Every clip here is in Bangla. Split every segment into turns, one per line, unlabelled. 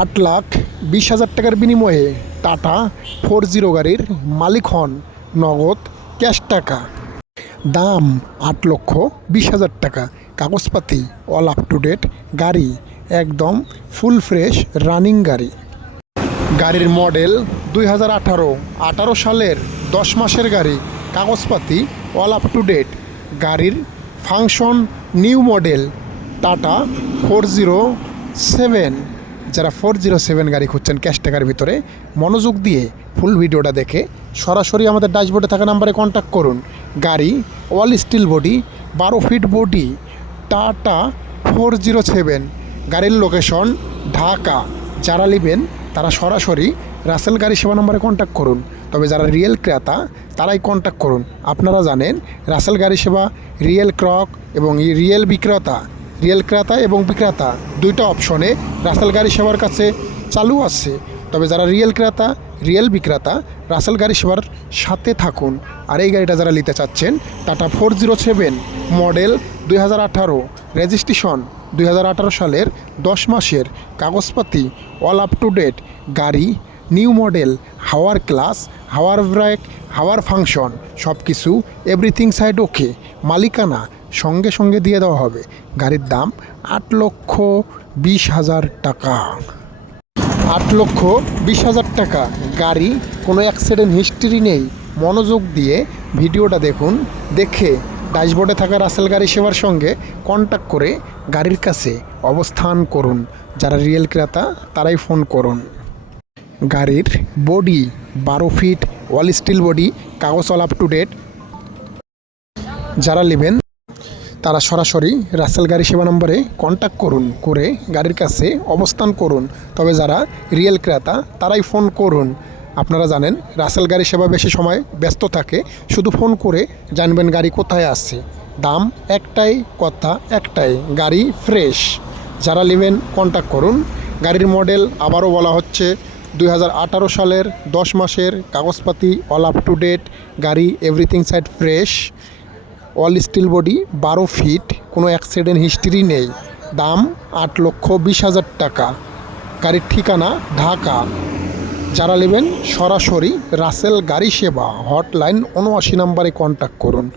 আট লাখ বিশ হাজার টাকার বিনিময়ে টাটা ফোর জিরো গাড়ির মালিক হন নগদ ক্যাশ টাকা। দাম আট লক্ষ বিশ হাজার টাকা। কাগজপাতি অল আপ টু ডেট গাড়ি একদম ফুল ফ্রেশ রানিং গাড়ি। গাড়ির মডেল দুই হাজার আঠারো। আঠারো সালের দশ মাসের গাড়ি। কাগজপাতি অল আপ টু ডেট গাড়ির function new model Tata four zero seven. যারা ফোর জিরো সেভেন গাড়ি খুঁজছেন ক্যাশ টাকার ভিতরে, মনোযোগ দিয়ে ফুল ভিডিওটা দেখে সরাসরি আমাদের ড্যাশবোর্ডে থাকা নাম্বারে কন্ট্যাক্ট করুন। গাড়ি অল স্টিল বডি বারো feet body Tata four zero seven গাড়ির লোকেশন ঢাকা। যারা নেবেন, তারা সরাসরি রাসেল গাড়ি সেবা নম্বরে কন্ট্যাক্ট করুন। তবে যারা রিয়েল ক্রেতা, তারাই কন্ট্যাক্ট করুন। আপনারা জানেন, রাসেল গাড়ি সেবা রিয়েল ক্রক এবং রিয়েল বিক্রেতা। রিয়েল ক্রেতা এবং বিক্রেতা দুইটা অপশনে রাসেল গাড়ি সেবার কাছে চালু আছে। তবে যারা রিয়েল ক্রেতা, রিয়েল বিক্রেতা, রাসেল গাড়ি সেবার সাথে থাকুন। আর এই গাড়িটা যারা নিতে চাচ্ছেন, Tata four zero seven model দুই হাজার আঠারো, রেজিস্ট্রেশন দুই হাজার আঠারো সালের দশ মাসের কাগজপাতি, অল আপ টু ডেট, গাড়ি, নিউ মডেল, হাওয়ার ক্লাস, হাওয়ার ব্রেক, হাওয়ার ফাংশন সব কিছু এভরিথিং সাইড ওকে। মালিকানা সঙ্গে সঙ্গে দিয়ে দেওয়া হবে। গাড়ির দাম আট লক্ষ বিশ হাজার টাকা। আট লক্ষ বিশ হাজার টাকা। গাড়ি কোনো অ্যাক্সিডেন্ট হিস্ট্রি নেই। মনোযোগ দিয়ে ভিডিওটা দেখুন, দেখে ড্যাশবোর্ডে থাকা রাসেল গাড়ি সেবার সঙ্গে কন্ট্যাক্ট করে গাড়ির কাছে অবস্থান করুন। যারা রিয়েল ক্রেতা, তারাই ফোন করুন। গাড়ির বডি বারো ফিট ওয়াল স্টিল বডি কাগজ অল আপ টু ডেট যারা নেবেন তারা সরাসরি রাসেল গাড়ি সেবা নম্বরে কন্ট্যাক্ট করুন, করে গাড়ির কাছে অবস্থান করুন। তবে যারা রিয়েল ক্রেতা, তারাই ফোন করুন। আপনারা জানেন, রাসেল গাড়ি সেবা বেশি সময় ব্যস্ত থাকে। শুধু ফোন করে জানবেন গাড়ি কোথায় আছে। দাম একটাই, কথা একটাই, গাড়ি ফ্রেশ যারা নেবেন কন্ট্যাক্ট করুন। গাড়ির মডেল আবারও বলা হচ্ছে দু হাজার আঠারো সালের দশ মাসের কাগজপাতি অল আপ টু ডেট গাড়ি everything side fresh all steel body বারো ফিট, কোনো অ্যাক্সিডেন্ট হিস্ট্রি নেই। দাম আট লক্ষ বিশ হাজার টাকা। গাড়ির ঠিকানা ঢাকা। যারা নেবেন সরাসরি রাসেল গাড়ি সেবা হটলাইন উনআশি নম্বরে কন্ট্যাক্ট করুন।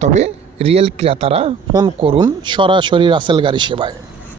তবে রিয়েল ক্রেতারা ফোন করুন সরাসরি রাসেল গাড়ি সেবায়।